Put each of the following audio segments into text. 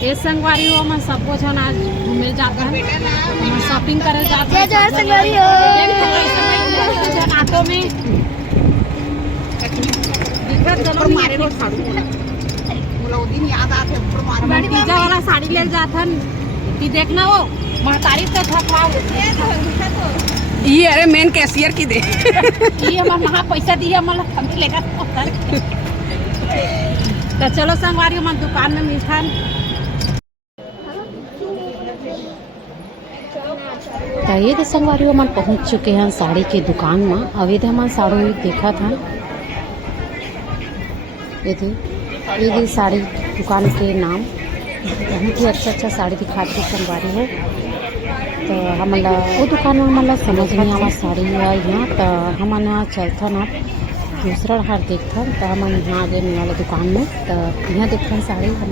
ये संगवारी हो मैं सबको जन आज घूमे जाता है, मैं शॉपिंग करे जाता है। जय संगवारी हो जन ऑटो में दिक्कत जन मारे लो साड़ू बोला वो दिन याद आते ऊपर मारे मैं पिज्जा वाला साड़ी ले जाथन कि देखना वो महतारी तो थकवा ये अरे मेन कैशियर की दे ये हम वहाँ पैसा दिया मतलब हम लेगा तो चलो संगवारी मन दुकान में मिठान तो ये तो संगवारी मन पहुंच चुके हैं साड़ी की दुकान में। अभी तो हमारे साड़ी देखा था ये साड़ी दुकान के नाम बहुत ही अच्छा साड़ी दिखाती संगवारी हो। तो हमला वो दुकान में मतलब समझ नहीं आवा साड़ी है यहाँ तो हम चलता ना दूसरा हार देखता तो हम यहाँ आगे वाले दुकान में तो यहाँ देखते साड़ी हम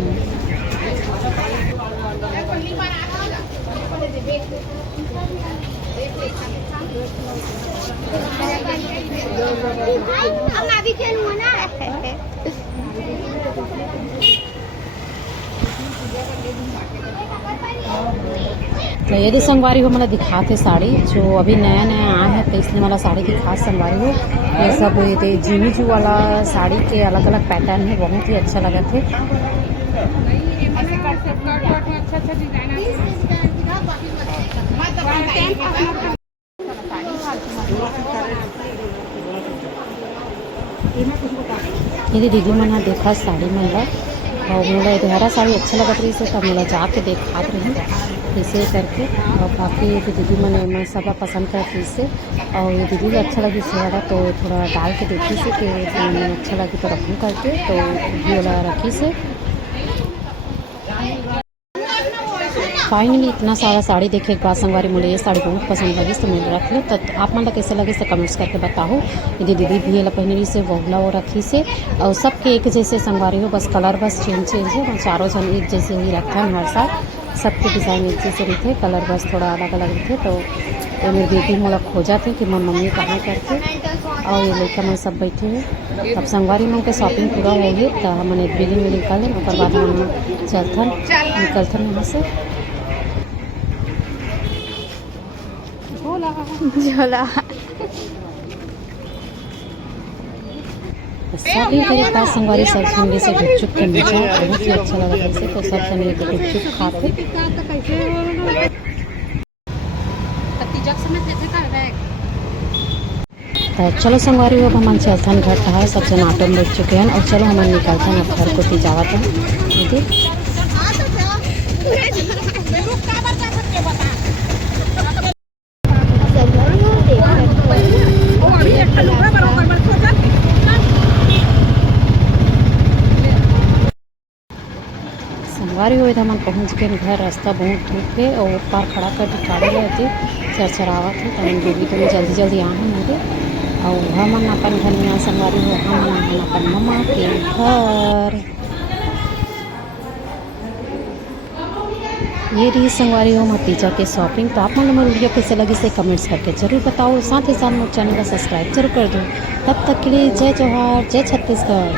तो ये तो संगवारी हो मतलब दिखाते साड़ी जो अभी नया नया आया है तो इसलिए मतलब साड़ी की खास संगवारी हो। ये सब ये जिमी जू वाला साड़ी के अलग अलग पैटर्न है, बहुत ही अच्छा लगा थे। ये दीदी मैंने देखा साड़ी में और मोला दोहरा साड़ी अच्छा लगत रही से तब मोला जाके देखा रही इसे करके। और बाकी ये दीदी मैंने सब पसंद करती से और ये दीदी भी अच्छा लगी से तो थोड़ा डाल के देखी से कि मैंने अच्छा लगी तो रखूँ करके तो ये वाला रखी से। फाइनली इतना सारा साड़ी देखे एक बात संगवारी मुझे ये साड़ी बहुत पसंद लगी तो मैंने रख ली। तो आप मतलब कैसे लगे से कमेंट्स करके बताओ। यदि दीदी भी ये पहनरी से वोगला वो रखी से और सबके एक जैसे संगवारी हो, बस कलर बस चेंज है और चारों जन एक जैसे ही रखा है हर साल। सबके डिज़ाइन एक जैसे रहते, कलर बस थोड़ा अलग अलग रहते। तो ये मेरी बेटी मोला खोजा थे कि मैं मम्मी कहाँ करके और ये लेकर मैं सब बैठे हैं। तब संगवारी मन के शॉपिंग पूरा हो गई तो हमने बिलिंग विलिंग कर लें और बाद हम चलथन निकलथन यहाँ से झोला। सभी मेरे पास संगवारी सब संगे से गुपचुप के नीचे बहुत ही अच्छा लगा जैसे तो सब संगे तो गुपचुप खाते। तो चलो संगवारी अब हम चलथन घर है सब जन ऑटो में बैठ चुके हैं और चलो हम निकलते हैं घर को जावत है दीदी। संगवारी हुए थे हम पहुँच गए घर। रास्ता बहुत धूप है और पार खड़ा कर गाड़ी रहती चरचरावा थे तो हम दीदी तो जल्दी जल्दी आए मेरे और हम अपन घर में संगवारी हो हम अपन मम्मा के घर। ये रही संगवारी हो भतीजा के शॉपिंग। तो आप मन वीडियो कैसे लगी से कमेंट्स करके जरूर बताओ। साथ ही साथ मेरे चैनल को सब्सक्राइब जरूर कर दो। तब तक के लिए जय जवाहर जय छत्तीसगढ़।